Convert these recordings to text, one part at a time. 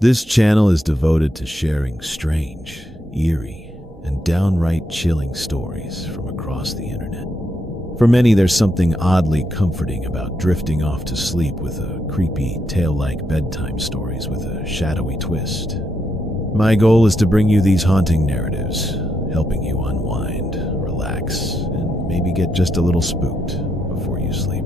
This channel is devoted to sharing strange, eerie, and downright chilling stories from across the internet. For many, there's something oddly comforting about drifting off to sleep with a creepy, tale-like bedtime stories with a shadowy twist. My goal is to bring you these haunting narratives, helping you unwind, relax, and maybe get just a little spooked before you sleep.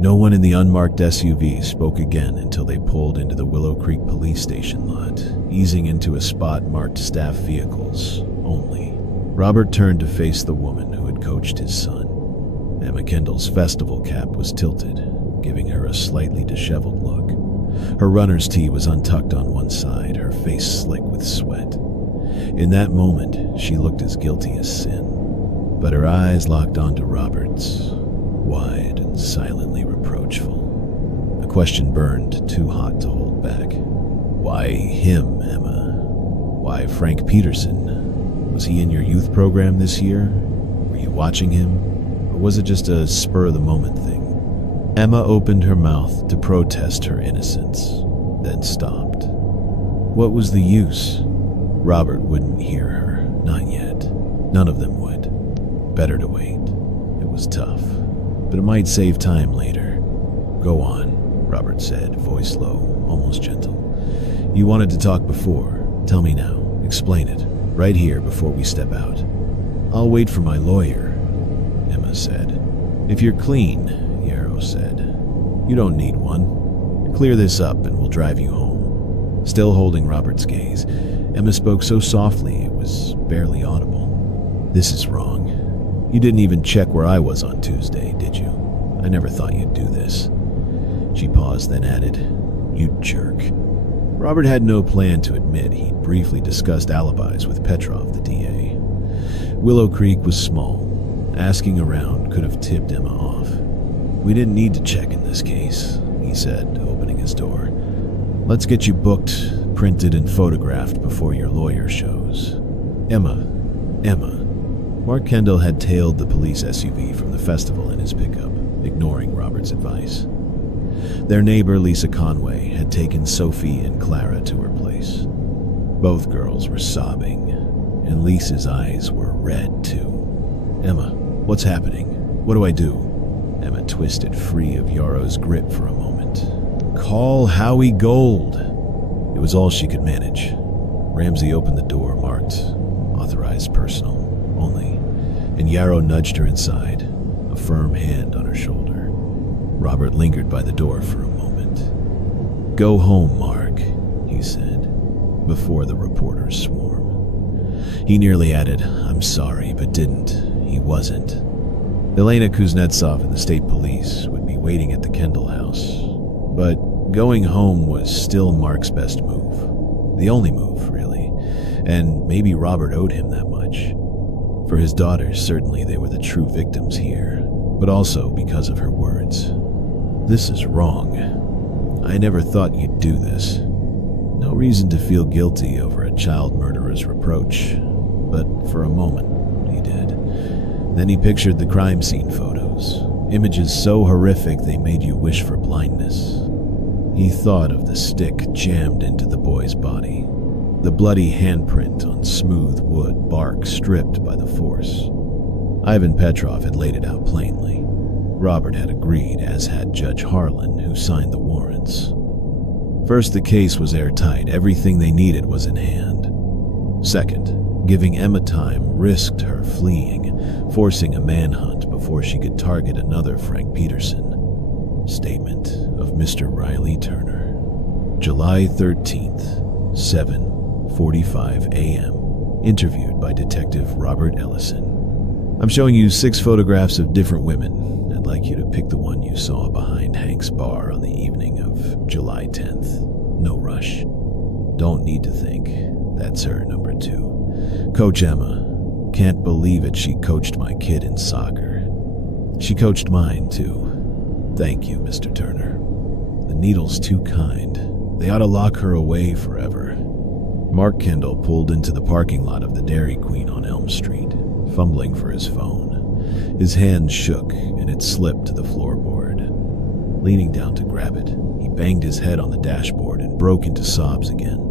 No one in the unmarked SUV spoke again until they pulled into the Willow Creek police station lot, easing into a spot marked staff vehicles only. Robert turned to face the woman who had coached his son. Emma Kendall's festival cap was tilted, giving her a slightly disheveled look. Her runner's tee was untucked on one side, her face slick with sweat. In that moment, she looked as guilty as sin, but her eyes locked onto Robert's, wide and silently reproachful. The question burned too hot to hold back. Why him, Emma? Why Frank Peterson? Was he in your youth program this year? Were you watching him? Or was it just a spur-of-the-moment thing? Emma opened her mouth to protest her innocence, then stopped. What was the use? Robert wouldn't hear her, not yet. None of them would. Better to wait. It was tough, but it might save time later. Go on, Robert said, voice low, almost gentle. You wanted to talk before. Tell me now. Explain it, right here before we step out. I'll wait for my lawyer, Emma said. If you're clean, Yarrow said. You don't need one. Clear this up and we'll drive you home. Still holding Robert's gaze, Emma spoke so softly it was barely audible. This is wrong. You didn't even check where I was on Tuesday, did you? I never thought you'd do this. She paused, then added, You jerk. Robert had no plan to admit he'd briefly discussed alibis with Petrov, the DA. Willow Creek was small. Asking around could have tipped Emma off. We didn't need to check in this case, he said, opening his door. Let's get you booked, printed, and photographed before your lawyer shows. Emma. Mark Kendall had tailed the police SUV from the festival in his pickup, ignoring Robert's advice. Their neighbor, Lisa Conway, had taken Sophie and Clara to her place. Both girls were sobbing, and Lisa's eyes were red too. Emma, what's happening? What do I do? Emma twisted free of Yarrow's grip for a moment. Call Howie Gold. It was all she could manage. Ramsey opened the door marked Authorized Personal Only, and Yarrow nudged her inside, a firm hand on her shoulder. Robert lingered by the door for a moment. Go home, Mark, he said, before the reporters swarm. He nearly added, I'm sorry, but didn't. He wasn't. Elena Kuznetsov and the state police would be waiting at the Kendall house, but going home was still Mark's best move. The only move, really, and maybe Robert owed him that much. For his daughters, certainly they were the true victims here, but also because of her words. This is wrong. I never thought you'd do this. No reason to feel guilty over a child murderer's reproach, but for a moment, he did. Then he pictured the crime scene photos, images so horrific they made you wish for blindness. He thought of the stick jammed into the boy's body, the bloody handprint on smooth wood bark stripped by the force. Ivan Petrov had laid it out plainly. Robert had agreed, as had Judge Harlan, who signed the warrants. First, the case was airtight. Everything they needed was in hand. Second, giving Emma time risked her fleeing, forcing a manhunt before she could target another Frank Peterson. Statement of Mr. Riley Turner. July 13th, 7:45 a.m. Interviewed by Detective Robert Ellison. I'm showing you 6 photographs of different women. I'd like you to pick the one you saw behind Hank's bar on the evening of July 10th. No rush. Don't need to think. That's her, number 2. Coach Emma. Can't believe it, she coached my kid in soccer. She coached mine, too. Thank you, Mr. Turner. The needle's too kind. They ought to lock her away forever. Mark Kendall pulled into the parking lot of the Dairy Queen on Elm Street, fumbling for his phone. His hand shook and it slipped to the floorboard. Leaning down to grab it, he banged his head on the dashboard and broke into sobs again.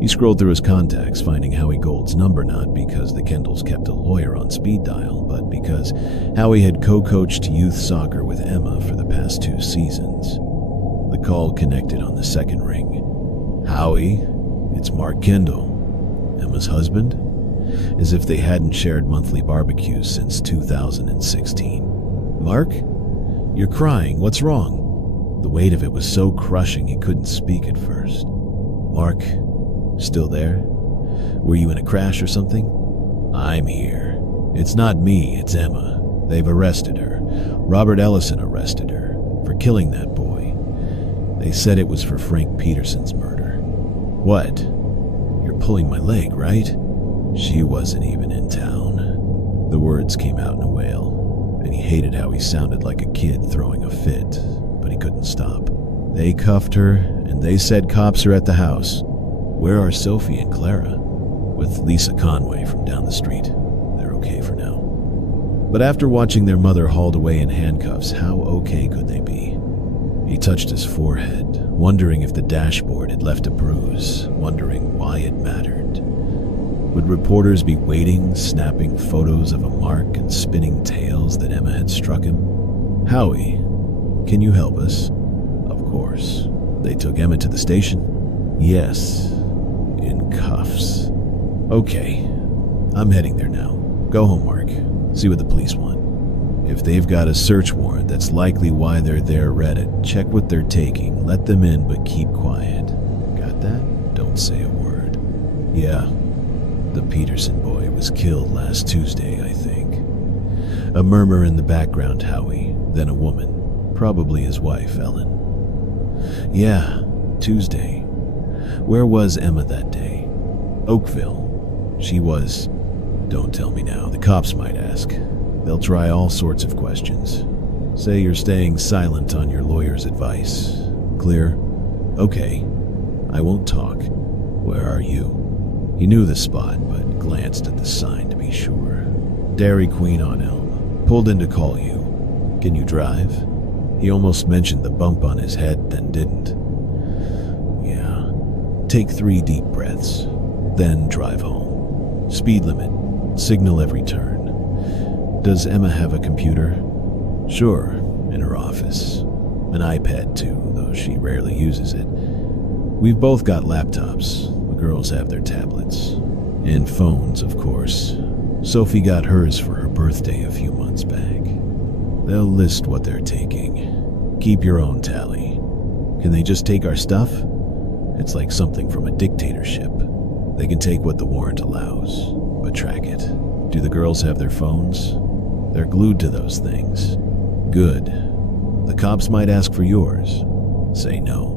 He scrolled through his contacts, finding Howie Gold's number not because the Kendalls kept a lawyer on speed dial, but because Howie had co-coached youth soccer with Emma for the past 2 seasons. The call connected on the second ring. "Howie, it's Mark Kendall, Emma's husband?" As if they hadn't shared monthly barbecues since 2016. "Mark? You're crying. What's wrong?" The weight of it was so crushing he couldn't speak at first. "Mark, still there? Were you in a crash or something?" "I'm here. It's not me, it's Emma. They've arrested her. Robert Ellison arrested her for killing that boy. They said it was for Frank Peterson's murder." "What? You're pulling my leg, right?" "She wasn't even in town." The words came out in a wail, and he hated how he sounded like a kid throwing a fit, but he couldn't stop. "They cuffed her, and they said cops are at the house. Where are Sophie and Clara?" "With Lisa Conway from down the street. They're okay for now." But after watching their mother hauled away in handcuffs, how okay could they be? He touched his forehead, wondering if the dashboard had left a bruise, wondering why it mattered. Would reporters be waiting, snapping photos of a mark and spinning tales that Emma had struck him? "Howie, can you help us?" "Of course." "They took Emma to the station?" "Yes, in cuffs." "Okay, I'm heading there now. Go home, Mark. See what the police want. If they've got a search warrant, that's likely why they're there. Reddit. Check what they're taking. Let them in, but keep quiet. Got that? Don't say a word." "Yeah. The Peterson boy was killed last Tuesday, I think." A murmur in the background, Howie, then a woman, probably his wife, Ellen. "Yeah, Tuesday. Where was Emma that day?" "Oakville. She was..." "Don't tell me now, the cops might ask. They'll try all sorts of questions. Say you're staying silent on your lawyer's advice. Clear?" "Okay. I won't talk. Where are you?" He knew the spot, but glanced at the sign to be sure. "Dairy Queen on Elm. Pulled in to call you. Can you drive?" He almost mentioned the bump on his head, then didn't. "Yeah. Take 3 deep breaths, then drive home. Speed limit. Signal every turn. Does Emma have a computer?" "Sure, in her office. An iPad too, though she rarely uses it. We've both got laptops. The girls have their tablets. And phones, of course. Sophie got hers for her birthday a few months back. They'll list what they're taking. Keep your own tally. Can they just take our stuff? It's like something from a dictatorship. They can take what the warrant allows, but track it. Do the girls have their phones? They're glued to those things. Good. The cops might ask for yours. Say no.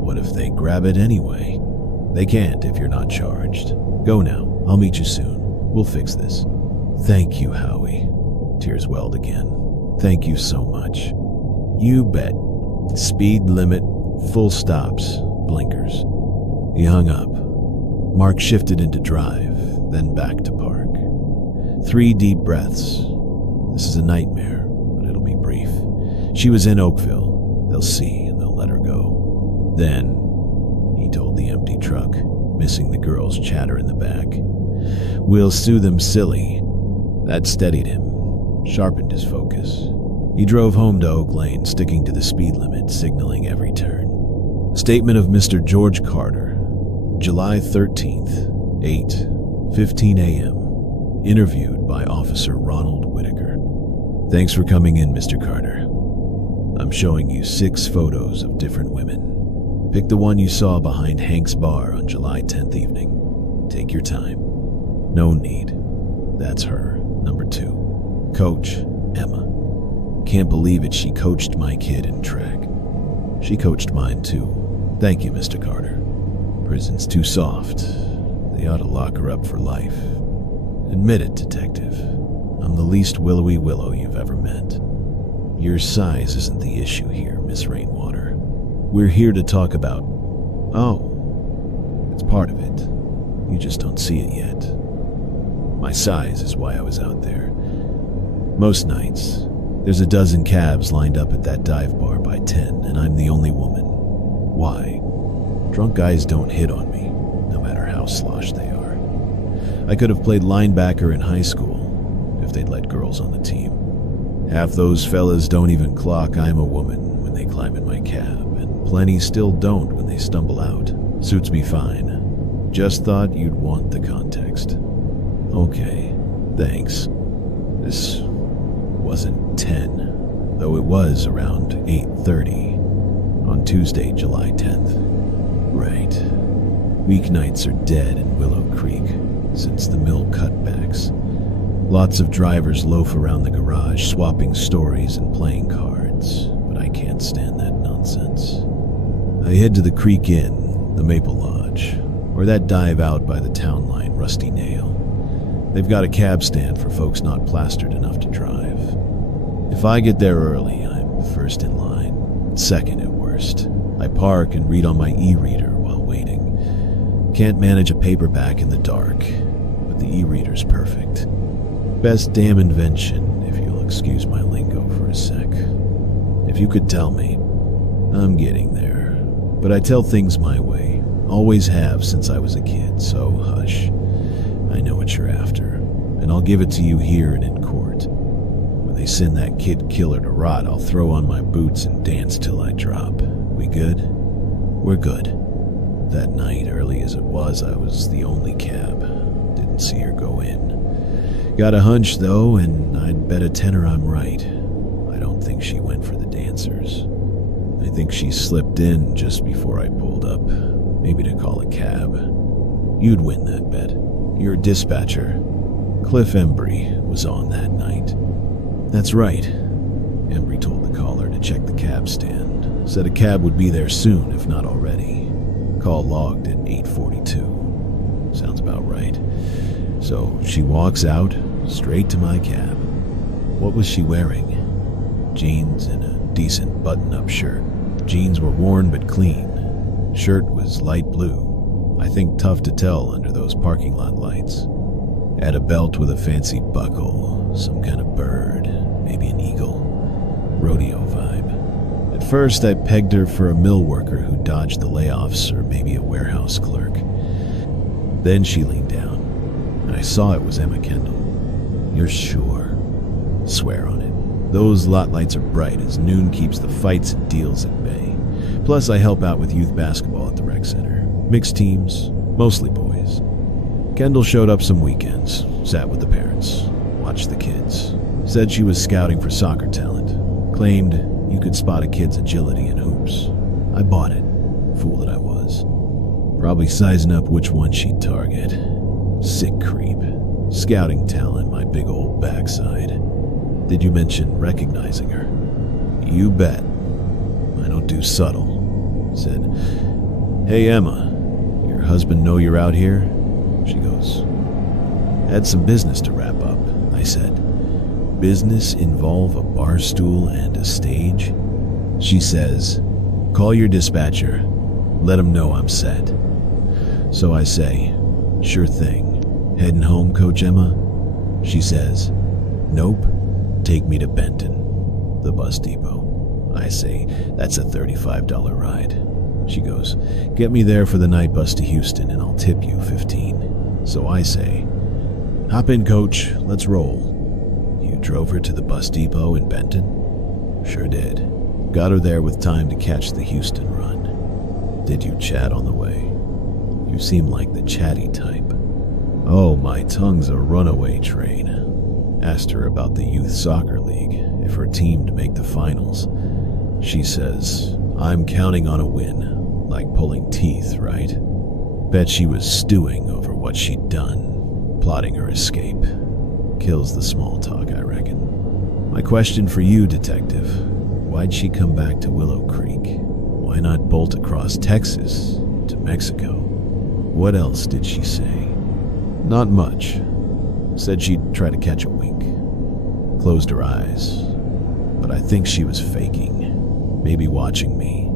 What if they grab it anyway? They can't if you're not charged. Go now. I'll meet you soon. We'll fix this." "Thank you, Howie." Tears welled again. "Thank you so much." "You bet. Speed limit, full stops, blinkers." He hung up. Mark shifted into drive, then back to park. 3 deep breaths. This is a nightmare, but it'll be brief. She was in Oakville. They'll see and they'll let her go. Then, he told the empty truck, missing the girl's chatter in the back, "We'll sue them silly." That steadied him, sharpened his focus. He drove home to Oak Lane, sticking to the speed limit, signaling every turn. Statement of Mr. George Carter, July 13th, 8:15 a.m. Interviewed by Officer Ronald Whitaker. "Thanks for coming in, Mr. Carter. I'm showing you 6 photos of different women. Pick the one you saw behind Hank's bar on July 10th evening. Take your time. No need. That's her, number 2. Coach, Emma. Can't believe it, she coached my kid in track. She coached mine too. Thank you, Mr. Carter. Prison's too soft. They ought to lock her up for life. Admit it, detective. I'm the least willowy willow you've ever met. Your size isn't the issue here, Miss Rainwater. We're here to talk about... Oh, it's part of it. You just don't see it yet. My size is why I was out there. Most nights, there's a dozen cabs lined up at that dive bar by 10, and I'm the only woman. Why? Drunk guys don't hit on me, no matter how sloshed they are. I could have played linebacker in high school if they'd let girls on the team. Half those fellas don't even clock I'm a woman when they climb in my cab, and plenty still don't when they stumble out. Suits me fine. Just thought you'd want the context. Okay, thanks. This wasn't 10, though it was around 8:30 on Tuesday, July 10th. Right. Weeknights are dead in Willow Creek since the mill cutbacks. Lots of drivers loaf around the garage, swapping stories and playing cards, but I can't stand that nonsense. I head to the Creek Inn, the Maple Lodge, or that dive out by the town line, Rusty Nail. They've got a cab stand for folks not plastered enough to drive. If I get there early, I'm first in line, second at worst. I park and read on my e-reader while waiting. Can't manage a paperback in the dark, but the e-reader's perfect. Best damn invention, if you'll excuse my lingo for a sec. If you could tell me, I'm getting there, but I tell things my way. Always have since I was a kid, so hush. I know what you're after, and I'll give it to you here and in court. When they send that kid killer to rot, I'll throw on my boots and dance till I drop. We good? We're good. That night, early as it was, I was the only cab. Didn't see her go in. Got a hunch, though, and I'd bet a tenner I'm right. I don't think she went for the dancers. I think she slipped in just before I pulled up, maybe to call a cab. You'd win that bet. Your dispatcher, Cliff Embry, was on that night. That's right. Embry told the caller to check the cab stand. Said a cab would be there soon, if not already. Call logged at 8:42. Sounds about right. So she walks out, straight to my cab. What was she wearing? Jeans and a decent button-up shirt. Jeans were worn but clean. Shirt was light blue. I think tough to tell under those parking lot lights. Had a belt with a fancy buckle, some kind of bird, maybe an eagle. Rodeo vibe. At first, I pegged her for a mill worker who dodged the layoffs, or maybe a warehouse clerk. Then she leaned down, and I saw it was Emma Kendall. You're sure? Swear on it. Those lot lights are bright, as noon keeps the fights and deals at bay. Plus, I help out with youth basketball at the rec center. Mixed teams, mostly boys. Kendall showed up some weekends, sat with the parents, watched the kids. Said she was scouting for soccer talent. Claimed you could spot a kid's agility in hoops. I bought it, fool that I was. Probably sizing up which one she'd target. Sick creep. Scouting talent, my big old backside. Did you mention recognizing her? You bet. I don't do subtle. Said, hey Emma, your husband know you're out here? She goes, had some business to wrap up, I said. Business involve a bar stool and a stage? She says, call your dispatcher, let him know I'm set. So I say, sure thing. Heading home, Coach Emma? She says, nope, take me to Benton, the bus depot. I say, that's a $35 ride. She goes, get me there for the night bus to Houston and I'll tip you $15. So I say, hop in, Coach, let's roll. You drove her to the bus depot in Benton? Sure did. Got her there with time to catch the Houston run. Did you chat on the way? You seem like the chatty type. Oh, my tongue's a runaway train. Asked her about the youth soccer league, if her team'd make the finals. She says, I'm counting on a win, like pulling teeth, right? Bet she was stewing over what she'd done, plotting her escape. Kills the small talk, I reckon. My question for you, detective, why'd she come back to Willow Creek? Why not bolt across Texas to Mexico? What else did she say? Not much. Said she'd try to catch a wink. Closed her eyes. But I think she was faking. Maybe watching me.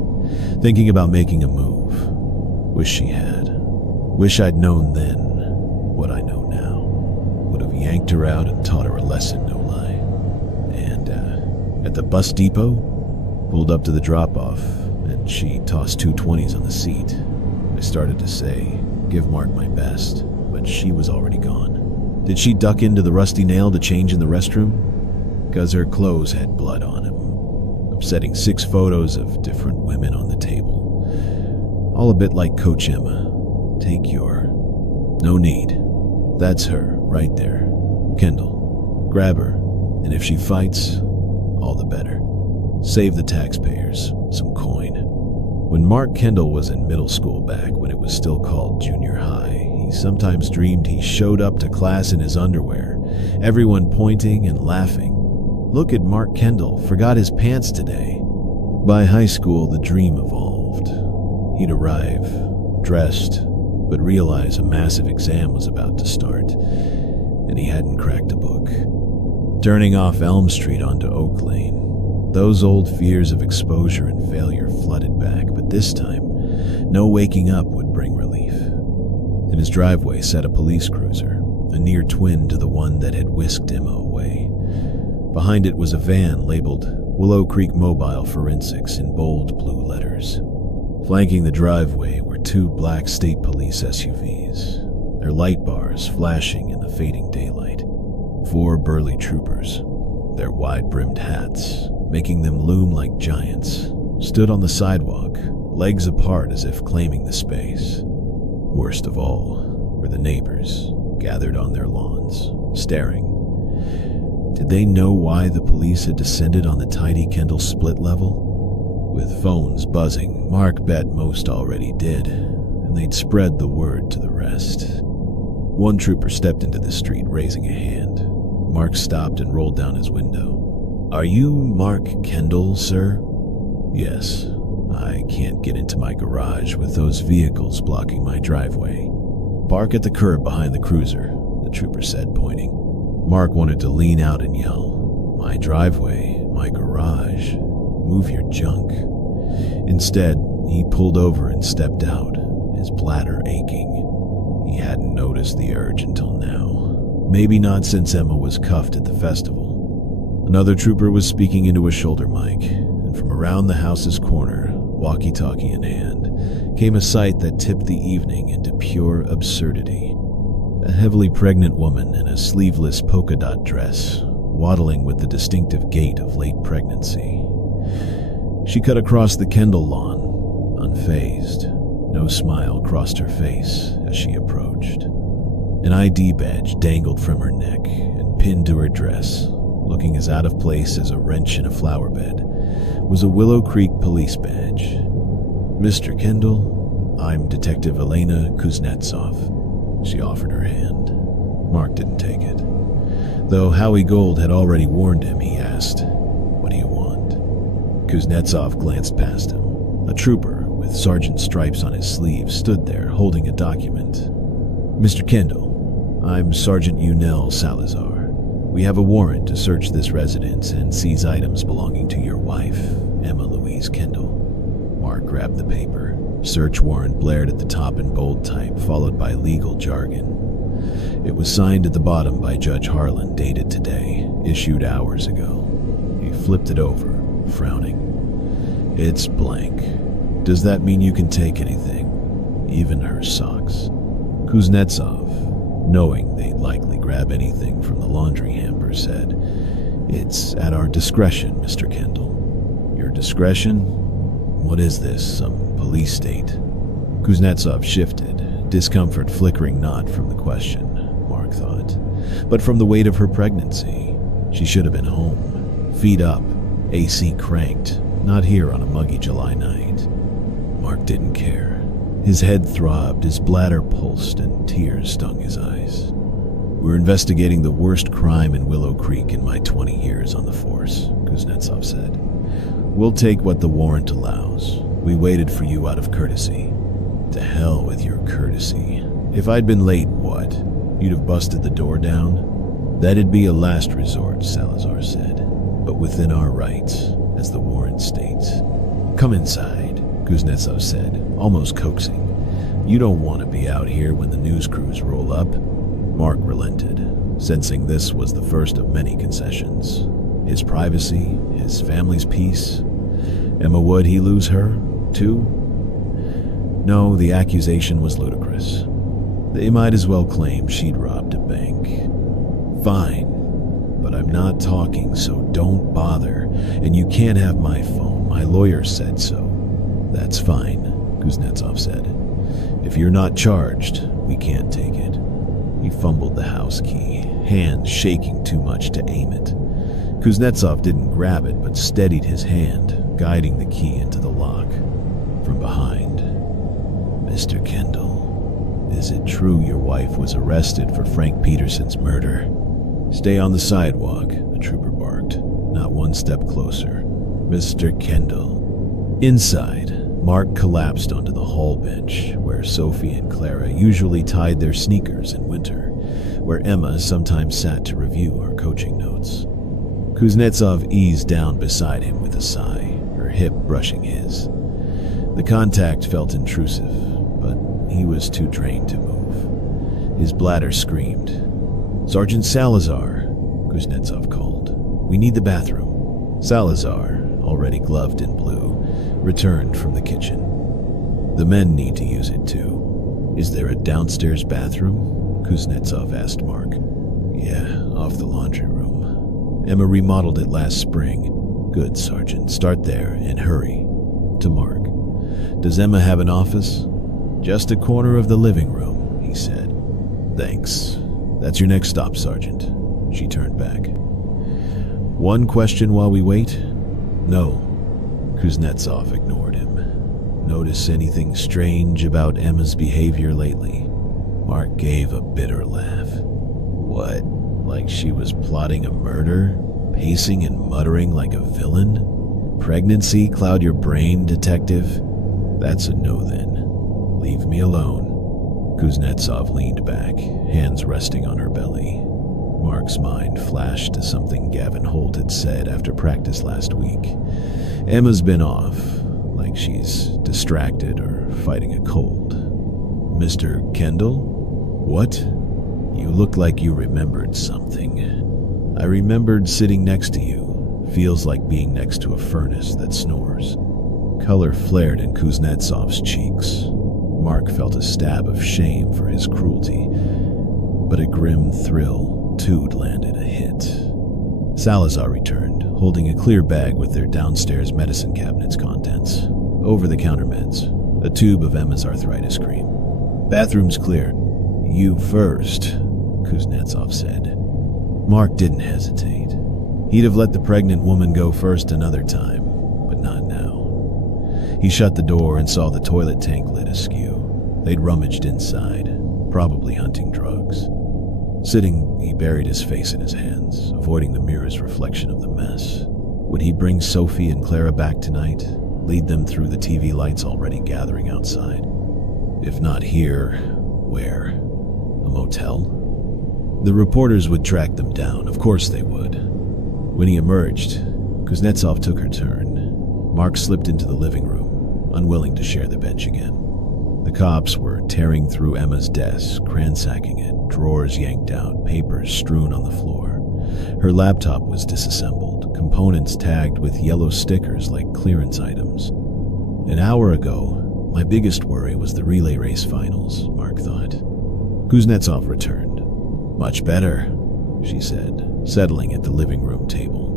Thinking about making a move. Wish she had. Wish I'd known then what I know now. Would have yanked her out and taught her a lesson, no lie. And at the bus depot, pulled up to the drop-off, and and she tossed two 20s on the seat. I started to say, give Mark my best, but she was already gone. Did she duck into the Rusty Nail to change in the restroom? Because her clothes had blood on them. Upsetting 6 photos of different women on the table. All a bit like Coach Emma. Take your... No need. That's her, right there. Kendall. Grab her, and if she fights, all the better. Save the taxpayers some coin. When Mark Kendall was in middle school back when it was still called junior high, he sometimes dreamed he showed up to class in his underwear, everyone pointing and laughing. Look at Mark Kendall, forgot his pants today. By high school, the dream evolved. He'd arrive, dressed, but realize a massive exam was about to start, and he hadn't cracked a book. Turning off Elm Street onto Oak Lane, those old fears of exposure and failure flooded back, but this time, no waking up would bring relief. In his driveway sat a police cruiser, a near twin to the one that had whisked Emma away. Behind it was a van labeled Willow Creek Mobile Forensics in bold blue letters. Flanking the driveway were 2 black state police SUVs, their light bars flashing in the fading daylight. 4 burly troopers, their wide-brimmed hats making them loom like giants, stood on the sidewalk, legs apart as if claiming the space. Worst of all were the neighbors, gathered on their lawns, staring. Did they know why the police had descended on the tidy Kendall split level? With phones buzzing, Mark bet most already did, and they'd spread the word to the rest. One trooper stepped into the street, raising a hand. Mark stopped and rolled down his window. "Are you Mark Kendall, sir?" "Yes. I can't get into my garage with those vehicles blocking my driveway." "Park at the curb behind the cruiser," the trooper said, pointing. Mark wanted to lean out and yell, "My driveway, my garage, move your junk." Instead, he pulled over and stepped out, his bladder aching. He hadn't noticed the urge until now. Maybe not since Emma was cuffed at the festival. Another trooper was speaking into a shoulder mic, and from around the house's corner, walkie-talkie in hand, came a sight that tipped the evening into pure absurdity. A heavily pregnant woman in a sleeveless polka dot dress, waddling with the distinctive gait of late pregnancy. She cut across the Kendall lawn, unfazed. No smile crossed her face as she approached. An ID badge dangled from her neck and pinned to her dress, looking as out of place as a wrench in a flower bed, was a Willow Creek police badge. "Mr. Kendall, I'm Detective Elena Kuznetsov." She offered her hand. Mark didn't take it. Though Howie Gold had already warned him, he asked, "What do you want?" Kuznetsov glanced past him. A trooper with sergeant stripes on his sleeve stood there holding a document. "Mr. Kendall, I'm Sergeant Unel Salazar. We have a warrant to search this residence and seize items belonging to your wife, Emma Louise Kendall." Mark grabbed the paper. Search warrant blared at the top in bold type, followed by legal jargon. It was signed at the bottom by Judge Harlan, dated today, issued hours ago. He flipped it over, frowning. "It's blank. Does that mean you can take anything? Even her socks?" Kuznetsov, knowing they'd likely grab anything from the laundry hamper, said, "It's at our discretion, Mr. Kendall." "Your discretion? What is this, some police state?" Kuznetsov shifted, discomfort flickering not from the question, Mark thought, but from the weight of her pregnancy. She should have been home, feet up, AC cranked, not here on a muggy July night. Mark didn't care. His head throbbed, his bladder pulsed, and tears stung his eyes. "We're investigating the worst crime in Willow Creek in my 20 years on the force," Kuznetsov said. "We'll take what the warrant allows. We waited for you out of courtesy." "To hell with your courtesy. If I'd been late, what? You'd have busted the door down?" "That'd be a last resort," Salazar said, "but within our rights, as the warrant states." "Come inside," Kuznetsov said, almost coaxing. "You don't want to be out here when the news crews roll up." Mark relented, sensing this was the first of many concessions. His privacy, his family's peace. Emma, would he lose her? 2? No, the accusation was ludicrous. They might as well claim she'd robbed a bank. Fine, but I'm not talking, so don't bother. And you can't have my phone. My lawyer said so. That's fine, Kuznetsov said. If you're not charged, we can't take it. He fumbled the house key, hands shaking too much to aim it. Kuznetsov didn't grab it, but steadied his hand, guiding the key into the lock. From behind, Mr. Kendall, is it true your wife was arrested for Frank Peterson's murder? Stay on the sidewalk, the trooper barked, not one step closer. Mr. Kendall. Inside, Mark collapsed onto the hall bench, where Sophie and Clara usually tied their sneakers in winter, where Emma sometimes sat to review her coaching notes. Kuznetsov eased down beside him with a sigh, her hip brushing his. The contact felt intrusive, but he was too drained to move. His bladder screamed. "Sergeant Salazar," Kuznetsov called. "We need the bathroom." Salazar, already gloved in blue, returned from the kitchen. "The men need to use it too. Is there a downstairs bathroom?" Kuznetsov asked Mark. "Yeah, off the laundry room. Emma remodeled it last spring." "Good, Sergeant. Start there and hurry." To Mark. "Does Emma have an office?" "Just a corner of the living room," he said. "Thanks. That's your next stop, Sergeant." She turned back. "One question while we wait?" "No." Kuznetsov ignored him. "Notice anything strange about Emma's behavior lately?" Mark gave a bitter laugh. "What? Like she was plotting a murder? Pacing and muttering like a villain? Pregnancy cloud your brain, detective? That's a no then. Leave me alone." Kuznetsov leaned back, hands resting on her belly. Mark's mind flashed to something Gavin Holt had said after practice last week. Emma's been off, like she's distracted or fighting a cold. "Mr. Kendall? What? You look like you remembered something." "I remembered sitting next to you. Feels like being next to a furnace that snores." Color flared in Kuznetsov's cheeks. Mark felt a stab of shame for his cruelty, but a grim thrill too'd landed a hit. Salazar returned, holding a clear bag with their downstairs medicine cabinet's contents. Over-the-counter meds, a tube of Emma's arthritis cream. "Bathroom's clear." "You first," Kuznetsov said. Mark didn't hesitate. He'd have let the pregnant woman go first another time, but not now. He shut the door and saw the toilet tank lid askew. They'd rummaged inside, probably hunting drugs. Sitting, he buried his face in his hands, avoiding the mirror's reflection of the mess. Would he bring Sophie and Clara back tonight, lead them through the TV lights already gathering outside? If not here, where? A motel? The reporters would track them down, of course they would. When he emerged, Kuznetsov took her turn. Mark slipped into the living room, unwilling to share the bench again. The cops were tearing through Emma's desk, ransacking it, drawers yanked out, papers strewn on the floor. Her laptop was disassembled, components tagged with yellow stickers like clearance items. An hour ago, my biggest worry was the relay race finals, Mark thought. Kuznetsov returned. "Much better," she said, settling at the living room table.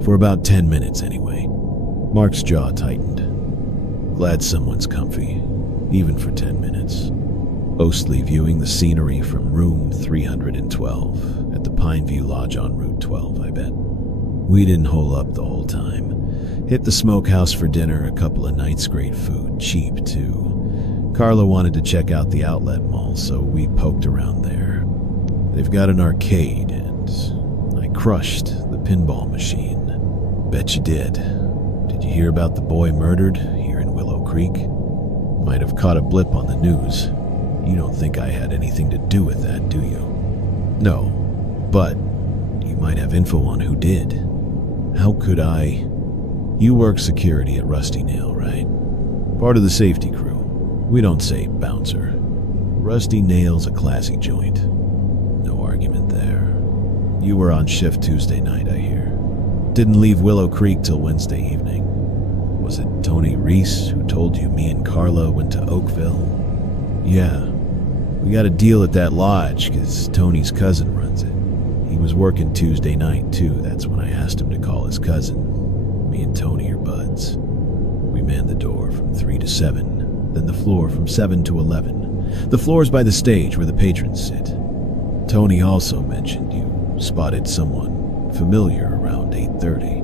"For about 10 minutes anyway." Mark's jaw tightened. "Glad someone's comfy, even for 10 minutes. Mostly viewing the scenery from room 312 at the Pineview Lodge on Route 12, I bet. We didn't hole up the whole time. Hit the smokehouse for dinner, a couple of nights' great food, cheap too. Carla wanted to check out the outlet mall, so we poked around there. They've got an arcade, and I crushed the pinball machine. Bet you did. Did you hear about the boy murdered here in Willow Creek? Might have caught a blip on the news. You don't think I had anything to do with that, do you?" "No, but you might have info on who did." "How could I?" "You work security at Rusty Nail, right? Part of the safety crew. We don't say bouncer. Rusty Nail's a classy joint. No argument there. You were on shift Tuesday night, I hear. Didn't leave Willow Creek till Wednesday evening. Was it Tony Reese who told you me and Carla went to Oakville? Yeah. We got a deal at that lodge because Tony's cousin runs it. He was working Tuesday night, too. That's when I asked him to call his cousin. Me and Tony are buds. We manned the door from 3 to 7, then the floor from 7 to 11. The floor's by the stage where the patrons sit. Tony also mentioned you spotted someone familiar around 8:30.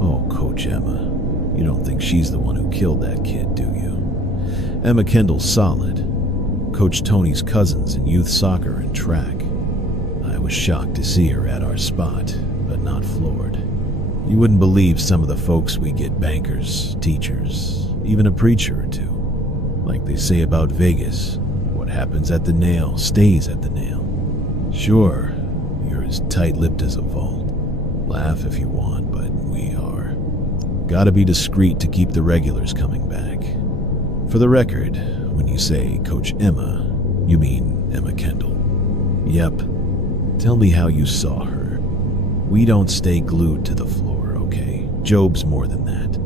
Oh, Coach Emma, you don't think she's the one who killed that kid, do you? Emma Kendall's solid. Coach Tony's cousins in youth soccer and track. I was shocked to see her at our spot, but not floored. You wouldn't believe some of the folks we get: bankers, teachers, even a preacher or two. Like they say about Vegas, what happens at the nail stays at the nail. Sure, you're as tight-lipped as a vault. Laugh if you want, but we are. Gotta be discreet to keep the regulars coming back. For the record, when you say Coach Emma, you mean Emma Kendall. Yep. Tell me how you saw her. We don't stay glued to the floor, okay? Job's more than that.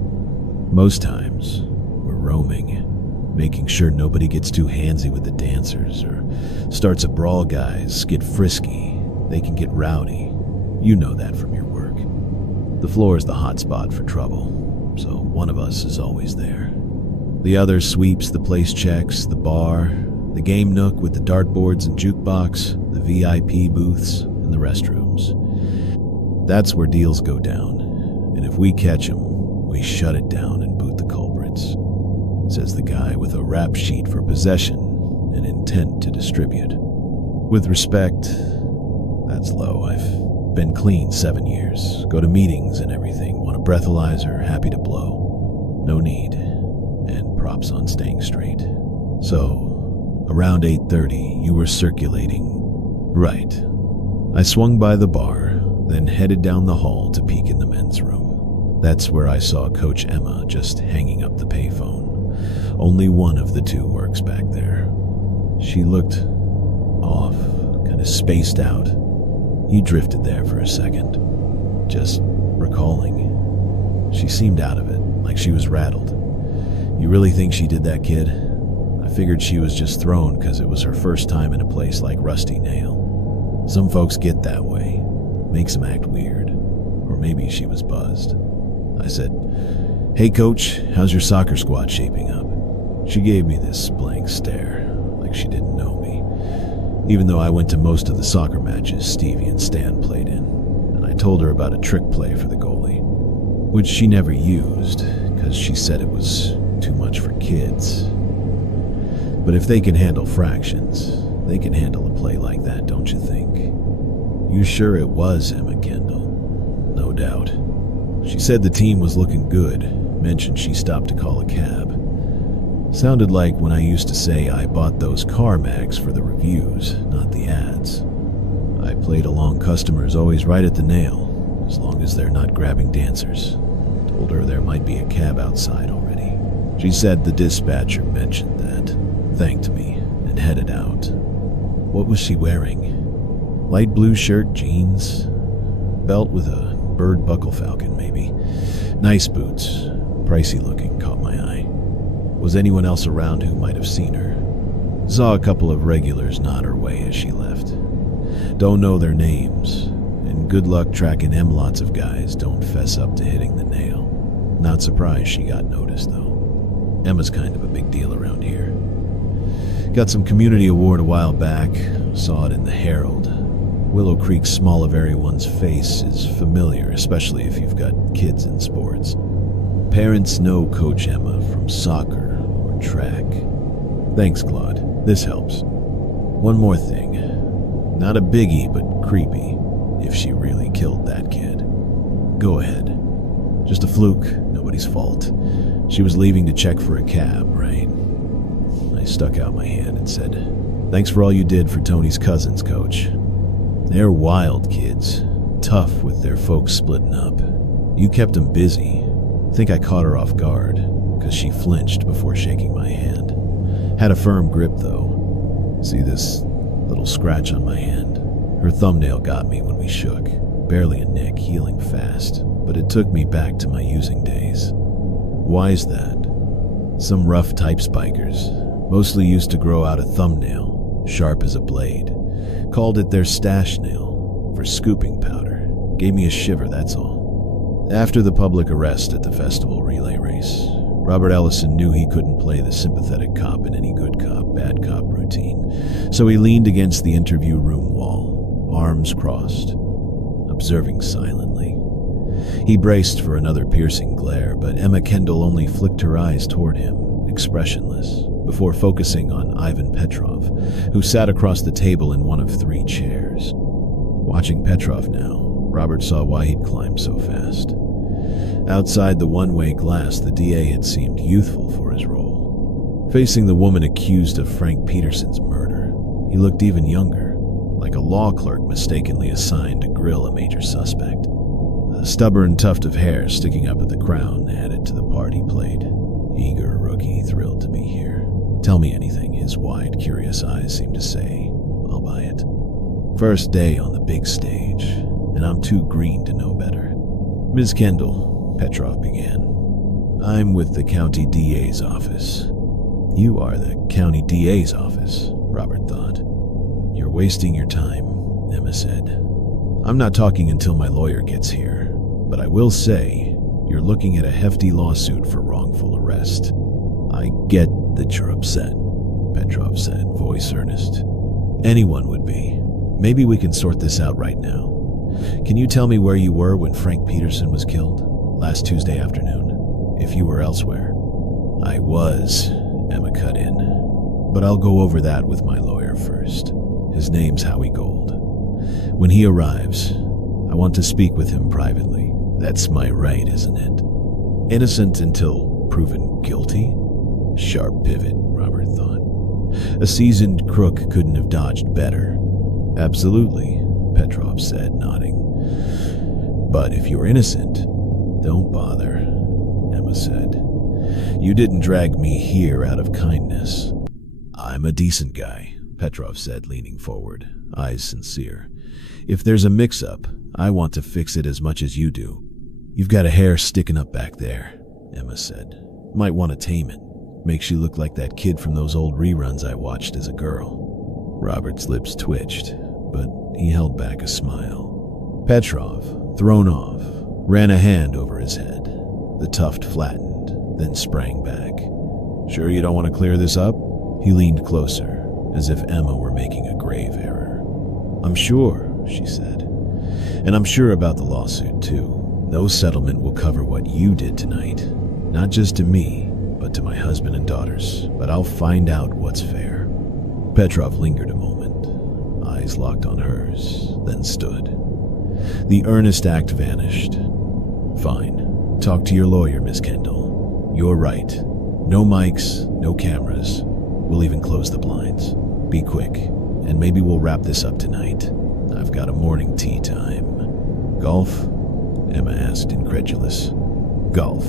Most times, we're roaming, making sure nobody gets too handsy with the dancers or starts a brawl. Guys get frisky. They can get rowdy. You know that from your work. The floor is the hot spot for trouble, so one of us is always there. The other sweeps the place, checks the bar, the game nook with the dartboards and jukebox, the VIP booths, and the restrooms. That's where deals go down, and if we catch them, we shut it down and boot the culprits, says the guy with a rap sheet for possession and intent to distribute. With respect, that's low. I've been clean 7 years, go to meetings and everything, want a breathalyzer, happy to blow. No need, and props on staying straight. So, around 8:30, you were circulating. Right. I swung by the bar, then headed down the hall to peek in the men's room. That's where I saw Coach Emma just hanging up the payphone. Only one of the two works back there. She looked off, kind of spaced out. You drifted there for a second, just recalling. She seemed out of it, like she was rattled. You really think she did that, kid? I figured she was just thrown because it was her first time in a place like Rusty Nail. Some folks get that way, makes them act weird. Or maybe she was buzzed. I said, "Hey coach, how's your soccer squad shaping up?" She gave me this blank stare, like she didn't know me, even though I went to most of the soccer matches Stevie and Stan played in, and I told her about a trick play for the goalie, which she never used because she said it was too much for kids. But if they can handle fractions, they can handle a play like that, don't you think? You sure it was Emma Kendall? No doubt. She said the team was looking good, mentioned she stopped to call a cab. Sounded like when I used to say I bought those car mags for the reviews, not the ads. I played along customers always right at the nail, as long as they're not grabbing dancers. Told her there might be a cab outside already. She said the dispatcher mentioned that, thanked me, and headed out. What was she wearing? Light blue shirt, jeans, belt with a bird buckle falcon maybe. Nice boots, pricey looking, caught my eye. Was anyone else around who might have seen her? Saw a couple of regulars nod her way as she left. Don't know their names, and good luck tracking them. Lots of guys don't fess up to hitting the nail. Not surprised she got noticed though. Emma's kind of a big deal around here. Got some community award a while back, saw it in the Herald. Willow Creek's small of everyone's face is familiar, especially if you've got kids in sports. Parents know Coach Emma from soccer or track. Thanks, Claude. This helps. One more thing. Not a biggie, but creepy, if she really killed that kid. Go ahead. Just a fluke, nobody's fault. She was leaving to check for a cab, right? I stuck out my hand and said, "Thanks for all you did for Tony's cousins, Coach. They're wild kids, tough with their folks splitting up. You kept them busy." Think I caught her off guard, because she flinched before shaking my hand. Had a firm grip, though. See this little scratch on my hand? Her thumbnail got me when we shook. Barely a nick, healing fast, but it took me back to my using days. Why's that? Some rough type spikers, mostly used to grow out a thumbnail, sharp as a blade. Called it their stash nail, for scooping powder. Gave me a shiver, that's all. After the public arrest at the festival relay race, Robert Ellison knew he couldn't play the sympathetic cop in any good cop, bad cop routine, so he leaned against the interview room wall, arms crossed, observing silently. He braced for another piercing glare, but Emma Kendall only flicked her eyes toward him, expressionless, before focusing on Ivan Petrov, who sat across the table in one of 3 chairs. Watching Petrov now, Robert saw why he'd climbed so fast. Outside the one-way glass, the DA had seemed youthful for his role. Facing the woman accused of Frank Peterson's murder, he looked even younger, like a law clerk mistakenly assigned to grill a major suspect. A stubborn tuft of hair sticking up at the crown added to the part he played. Eager rookie, thrilled to be here. Tell me anything, his wide, curious eyes seemed to say. I'll buy it. First day on the big stage, and I'm too green to know better. Ms. Kendall, Petrov began. I'm with the county DA's office. You are the county DA's office, Robert thought. You're wasting your time, Emma said. I'm not talking until my lawyer gets here, but I will say you're looking at a hefty lawsuit for wrongful arrest. I get that you're upset, Petrov said, voice earnest. Anyone would be. Maybe we can sort this out right now. Can you tell me where you were when Frank Peterson was killed? Last Tuesday afternoon, if you were elsewhere. I was, Emma cut in. But I'll go over that with my lawyer first. His name's Howie Gold. When he arrives, I want to speak with him privately. That's my right, isn't it? Innocent until proven guilty? Sharp pivot, Robert thought. A seasoned crook couldn't have dodged better. Absolutely, Petrov said, nodding. But if you're innocent, don't bother, Emma said. You didn't drag me here out of kindness. I'm a decent guy, Petrov said, leaning forward, eyes sincere. If there's a mix-up, I want to fix it as much as you do. You've got a hair sticking up back there, Emma said. Might want to tame it. Makes you look like that kid from those old reruns I watched as a girl. Robert's lips twitched, but he held back a smile. Petrov, thrown off, ran a hand over his head. The tuft flattened, then sprang back. Sure you don't want to clear this up? He leaned closer, as if Emma were making a grave error. I'm sure, she said. And I'm sure about the lawsuit, too. No settlement will cover what you did tonight. Not just to me, but to my husband and daughters. But I'll find out what's fair. Petrov lingered a moment, eyes locked on hers, then stood. The earnest act vanished. Fine. Talk to your lawyer, Miss Kendall. You're right. No mics, no cameras. We'll even close the blinds. Be quick, and maybe we'll wrap this up tonight. I've got a morning tea time. Golf? Emma asked, incredulous. Golf.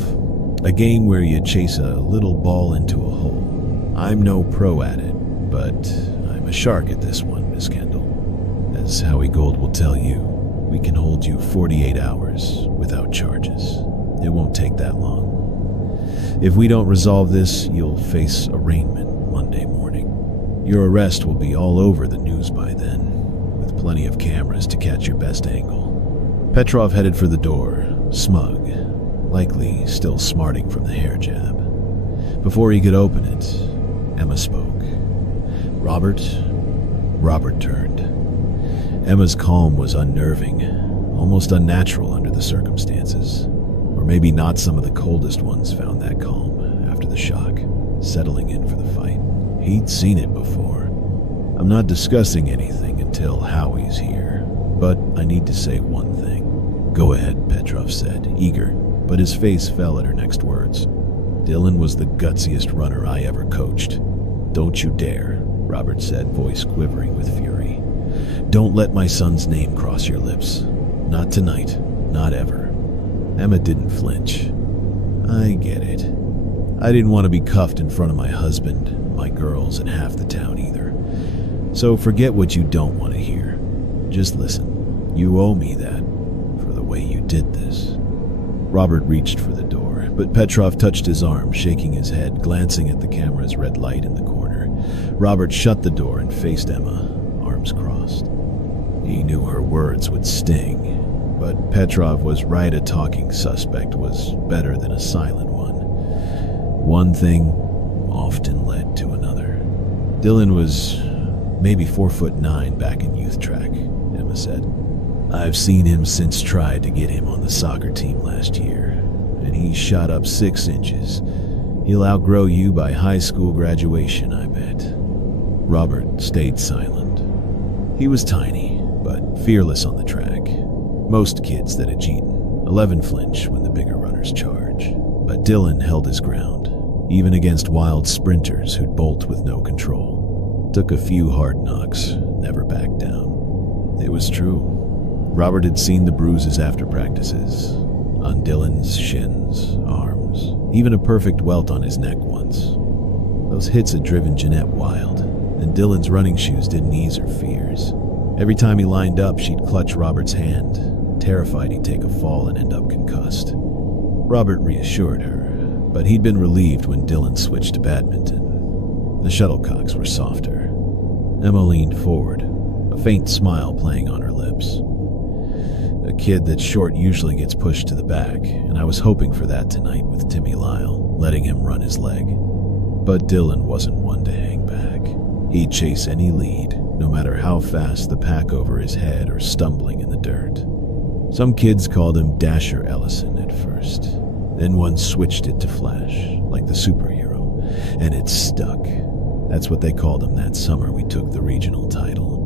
A game where you chase a little ball into a hole. I'm no pro at it, but I'm a shark at this one, Miss Kendall. As Howie Gold will tell you, we can hold you 48 hours without charges. It won't take that long. If we don't resolve this, you'll face arraignment Monday morning. Your arrest will be all over the news by then, with plenty of cameras to catch your best angle. Petrov headed for the door, smug, likely still smarting from the hair jab. Before he could open it, Emma spoke. Robert? Robert turned. Emma's calm was unnerving, almost unnatural under the circumstances. Or maybe not some of the coldest ones found that calm after the shock, settling in for the fight. He'd seen it before. I'm not discussing anything until Howie's here, but I need to say one thing. Go ahead, Petrov said, eager, but his face fell at her next words. Dylan was the gutsiest runner I ever coached. Don't you dare, Robert said, voice quivering with fury. Don't let my son's name cross your lips. Not tonight, not ever. Emma didn't flinch. I get it. I didn't want to be cuffed in front of my husband, my girls, and half the town either. So forget what you don't want to hear. Just listen. You owe me that for the way you did this. Robert reached for the door, but Petrov touched his arm, shaking his head, glancing at the camera's red light in the corner. Robert shut the door and faced Emma, arms crossed. He knew her words would sting, but Petrov was right. A talking suspect was better than a silent one. One thing often led to another. Dylan was maybe 4'9" back in youth track, Emma said. I've seen him since tried to get him on the soccer team last year, and he shot up 6 inches. He'll outgrow you by high school graduation, I bet. Robert stayed silent. He was tiny, but fearless on the track. Most kids that had eaten 11 flinch when the bigger runners charge. But Dylan held his ground, even against wild sprinters who'd bolt with no control. Took a few hard knocks, never backed down. It was true. Robert had seen the bruises after practices, on Dylan's shins, arms, even a perfect welt on his neck once. Those hits had driven Jeanette wild, and Dylan's running shoes didn't ease her fears. Every time he lined up, she'd clutch Robert's hand, terrified he'd take a fall and end up concussed. Robert reassured her, but he'd been relieved when Dylan switched to badminton. The shuttlecocks were softer. Emma leaned forward, a faint smile playing on her lips. A kid that's short usually gets pushed to the back, and I was hoping for that tonight with Timmy Lyle, letting him run his leg. But Dylan wasn't one to hang back. He'd chase any lead, no matter how fast the pack over his head or stumbling in the dirt. Some kids called him Dasher Ellison at first. Then one switched it to Flash, like the superhero, and it stuck. That's what they called him that summer we took the regional title.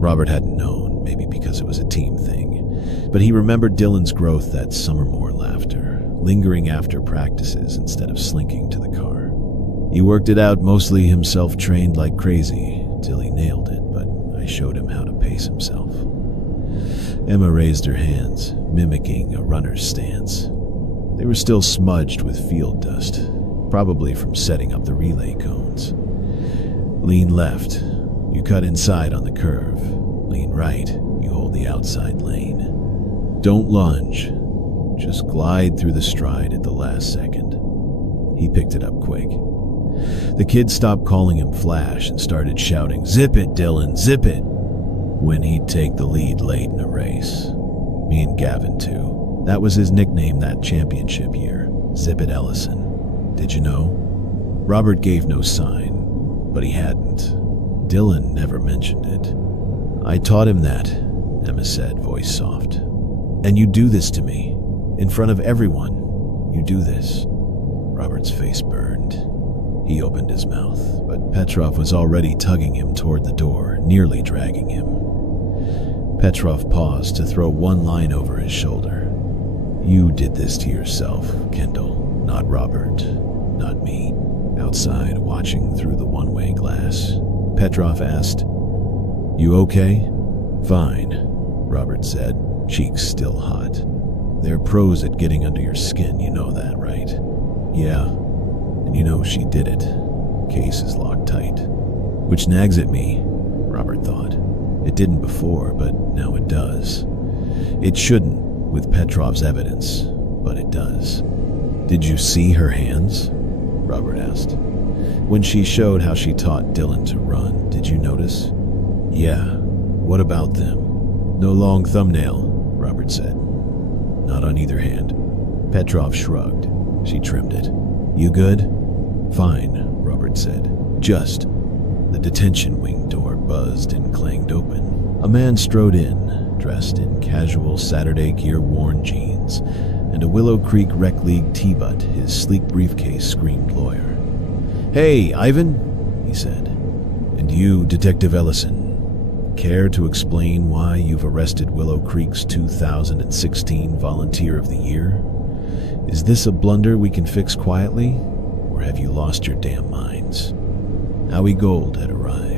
Robert hadn't known, maybe because it was a team thing, but he remembered Dylan's growth that summer. More laughter, lingering after practices instead of slinking to the car. He worked it out, mostly himself, trained like crazy, till he nailed it, but I showed him how to pace himself. Emma raised her hands, mimicking a runner's stance. They were still smudged with field dust, probably from setting up the relay cones. Lean left, you cut inside on the curve. Lean right, you hold the outside lane. Don't lunge, just glide through the stride at the last second. He picked it up quick. The kids stopped calling him Flash and started shouting, "Zip it, Dylan, zip it!" when he'd take the lead late in a race. Me and Gavin, too. That was his nickname that championship year, Zip It Ellison. Did you know? Robert gave no sign, but he hadn't. Dylan never mentioned it. I taught him that, Emma said, voice soft. And you do this to me, in front of everyone. You do this. Robert's face burned. He opened his mouth, but Petrov was already tugging him toward the door, nearly dragging him. Petrov paused to throw one line over his shoulder. You did this to yourself, Kendall, not Robert, not me. Outside, watching through the one-way glass, Petrov asked, You okay? Fine, Robert said, cheeks still hot. They're pros at getting under your skin, you know that, right? Yeah, and you know she did it. Case is locked tight. Which nags at me, Robert thought. It didn't before, but now it does. It shouldn't, with Petrov's evidence, but it does. Did you see her hands? Robert asked. When she showed how she taught Dylan to run, did you notice? Yeah, what about them? No long thumbnail, Robert said. Not on either hand. Petrov shrugged. She trimmed it. You good? Fine, Robert said. Just. The detention wing door buzzed and clanged open. A man strode in, dressed in casual Saturday gear-worn jeans and a Willow Creek Rec League tee-butt. His sleek briefcase screamed lawyer. Hey, Ivan, he said. And you, Detective Ellison, care to explain why you've arrested Willow Creek's 2016 Volunteer of the Year? Is this a blunder we can fix quietly, or have you lost your damn minds? Howie Gold had arrived.